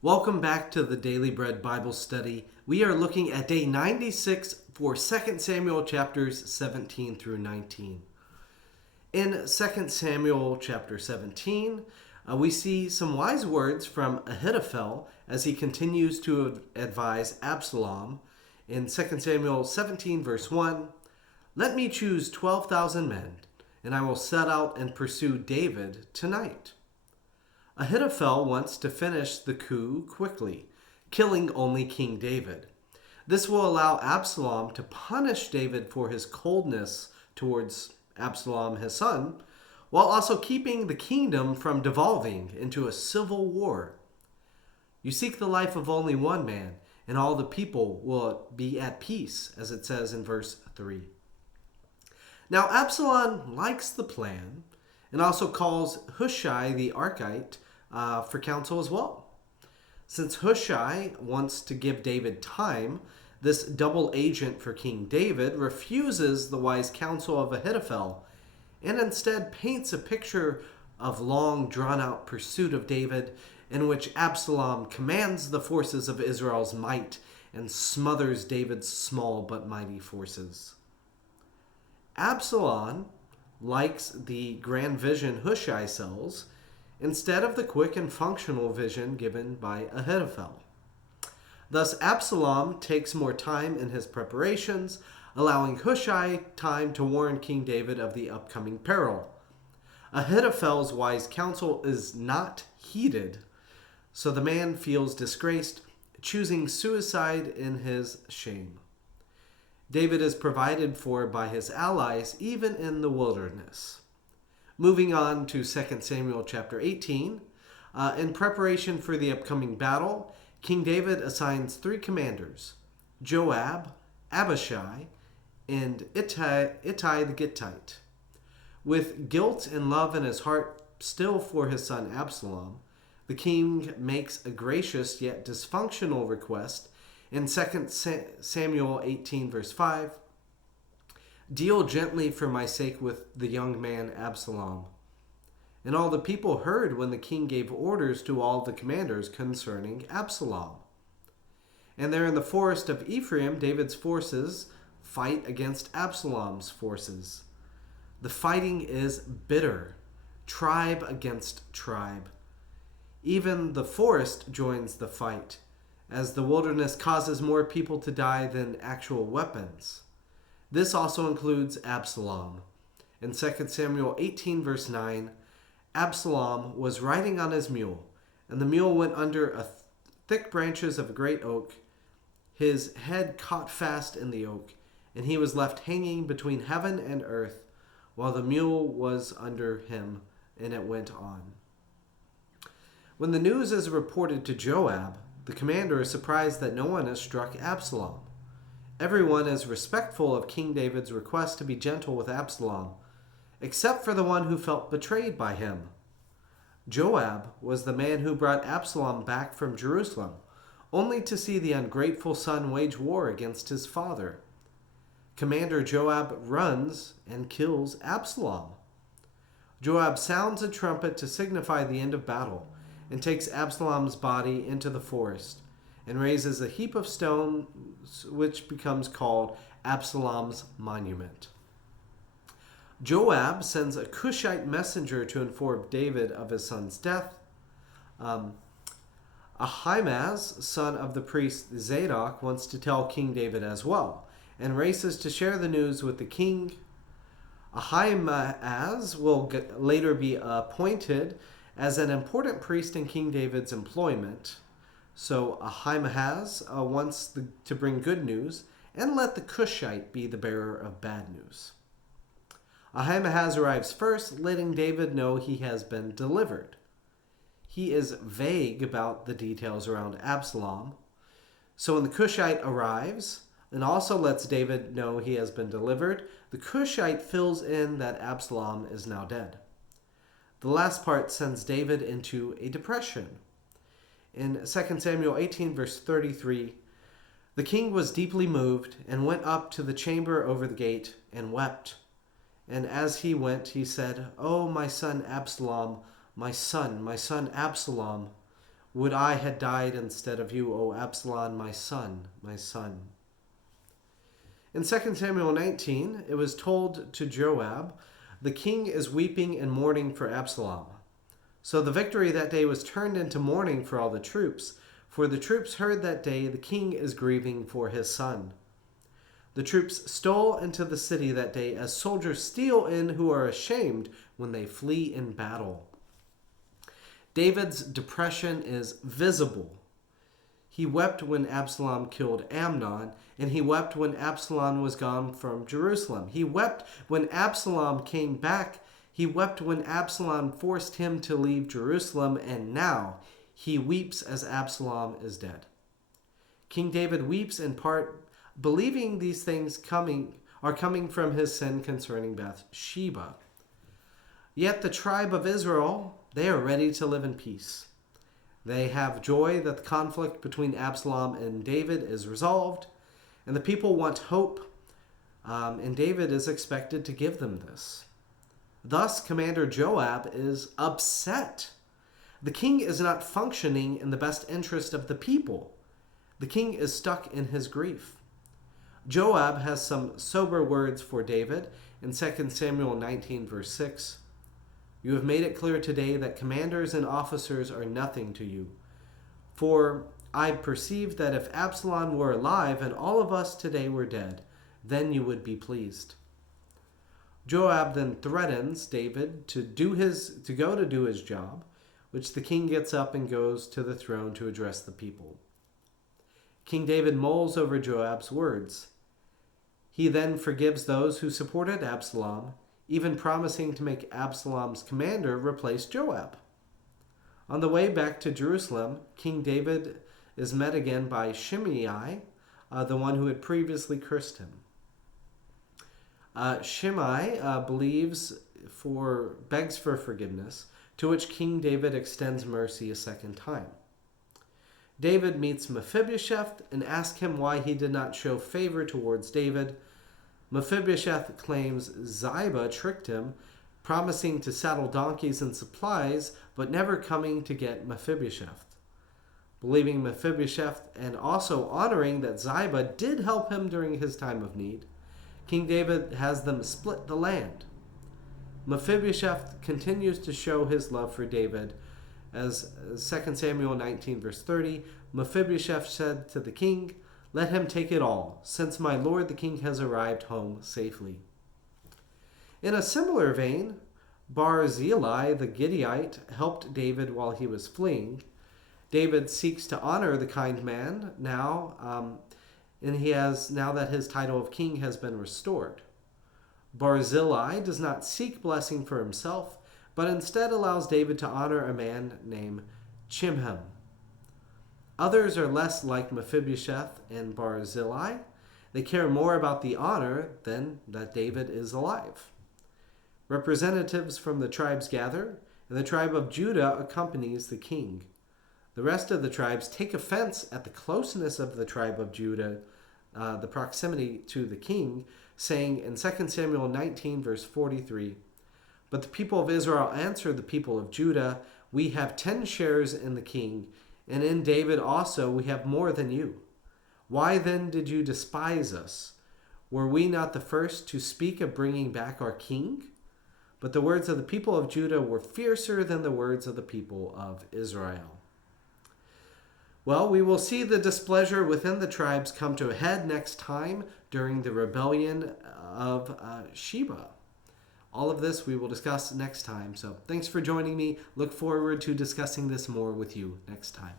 Welcome back to the Daily Bread Bible Study. We are looking at day 96 for 2 Samuel chapters 17 through 19. In 2 Samuel chapter 17, we see some wise words from Ahithophel as he continues to advise Absalom. In 2 Samuel 17, verse 1, "Let me choose 12,000 men, and I will set out and pursue David tonight." Ahithophel wants to finish the coup quickly, killing only King David. This will allow Absalom to punish David for his coldness towards Absalom, his son, while also keeping the kingdom from devolving into a civil war. You seek the life of only one man, and all the people will be at peace, as it says in verse 3. Now Absalom likes the plan and also calls Hushai the Archite for counsel as well. Since Hushai wants to give David time, this double agent for King David refuses the wise counsel of Ahithophel and instead paints a picture of long drawn-out pursuit of David in which Absalom commands the forces of Israel's might and smothers David's small but mighty forces. Absalom likes the grand vision Hushai sells instead of the quick and functional vision given by Ahithophel. Thus, Absalom takes more time in his preparations, allowing Hushai time to warn King David of the upcoming peril. Ahithophel's wise counsel is not heeded, so the man feels disgraced, choosing suicide in his shame. David is provided for by his allies even in the wilderness. Moving on to 2 Samuel chapter 18, in preparation for the upcoming battle, King David assigns 3 commanders, Joab, Abishai, and Ittai the Gittite. With guilt and love in his heart still for his son Absalom, the king makes a gracious yet dysfunctional request in 2 Samuel 18 verse 5. "Deal gently for my sake with the young man Absalom." And all the people heard when the king gave orders to all the commanders concerning Absalom. And there in the forest of Ephraim, David's forces fight against Absalom's forces. The fighting is bitter, tribe against tribe. Even the forest joins the fight, as the wilderness causes more people to die than actual weapons. This also includes Absalom. In 2 Samuel 18 verse 9, Absalom was riding on his mule, and the mule went under thick branches of a great oak. His head caught fast in the oak, and he was left hanging between heaven and earth, while the mule was under him, and it went on. When the news is reported to Joab, the commander is surprised that no one has struck Absalom. Everyone is respectful of King David's request to be gentle with Absalom, except for the one who felt betrayed by him. Joab was the man who brought Absalom back from Jerusalem, only to see the ungrateful son wage war against his father. Commander Joab runs and kills Absalom. Joab sounds a trumpet to signify the end of battle and takes Absalom's body into the forest and raises a heap of stones which becomes called Absalom's monument. Joab sends a Cushite messenger to inform David of his son's death. Ahimaaz, son of the priest Zadok, wants to tell King David as well, and races to share the news with the king. Ahimaaz will later be appointed as an important priest in King David's employment. So Ahimaaz wants to bring good news and let the Cushite be the bearer of bad news. Ahimaaz arrives first, letting David know he has been delivered. He is vague about the details around Absalom. So when the Cushite arrives and also lets David know he has been delivered, the Cushite fills in that Absalom is now dead. The last part sends David into a depression. In 2 Samuel 18, verse 33, "The king was deeply moved and went up to the chamber over the gate and wept. And as he went, he said, 'Oh, my son Absalom, my son Absalom, Would I had died instead of you, O Absalom, my son, my son. In 2 Samuel 19, it was told to Joab, the king is weeping and mourning for Absalom. So the victory that day was turned into mourning for all the troops, for the troops heard that day the king is grieving for his son. The troops stole into the city that day as soldiers steal in who are ashamed when they flee in battle. David's depression is visible. He wept when Absalom killed Amnon, and he wept when Absalom was gone from Jerusalem. He wept when Absalom came back. He wept when Absalom forced him to leave Jerusalem, and now he weeps as Absalom is dead. King David weeps in part believing these things are coming from his sin concerning Bathsheba. Yet the tribe of Israel, they are ready to live in peace. They have joy that the conflict between Absalom and David is resolved, and the people want hope, and David is expected to give them this. Thus, Commander Joab is upset. The king is not functioning in the best interest of the people. The king is stuck in his grief. Joab has some sober words for David in 2 Samuel 19, verse 6. You have made it clear today that commanders and officers are nothing to you. For I perceive that if Absalom were alive and all of us today were dead, then you would be pleased. Joab then threatens David to go to do his job, which the king gets up and goes to the throne to address the people. King David mulls over Joab's words. He then forgives those who supported Absalom, even promising to make Absalom's commander replace Joab. On the way back to Jerusalem, King David is met again by Shimei, the one who had previously cursed him. Shimei begs for forgiveness, to which King David extends mercy a second time. David meets Mephibosheth and asks him why he did not show favor towards David. Mephibosheth claims Ziba tricked him, promising to saddle donkeys and supplies, but never coming to get Mephibosheth. Believing Mephibosheth and also honoring that Ziba did help him during his time of need, King David has them split the land. Mephibosheth continues to show his love for David. As 2 Samuel 19, verse 30, Mephibosheth said to the king, let him take it all, since my lord the king has arrived home safely. In a similar vein, Barzillai the Gittite helped David while he was fleeing. David seeks to honor the kind man now, and now that his title of king has been restored. Barzillai does not seek blessing for himself, but instead allows David to honor a man named Chimham. Others are less like Mephibosheth and Barzillai. They care more about the honor than that David is alive. Representatives from the tribes gather, and the tribe of Judah accompanies the king. The rest of the tribes take offense at the closeness of the tribe of Judah, the proximity to the king, saying in 2 Samuel 19, verse 43, but the people of Israel answered the people of Judah, we have 10 shares in the king, and in David also we have more than you. Why then did you despise us? Were we not the first to speak of bringing back our king? But the words of the people of Judah were fiercer than the words of the people of Israel. Well, we will see the displeasure within the tribes come to a head next time during the rebellion of Sheba. All of this we will discuss next time. So thanks for joining me. Look forward to discussing this more with you next time.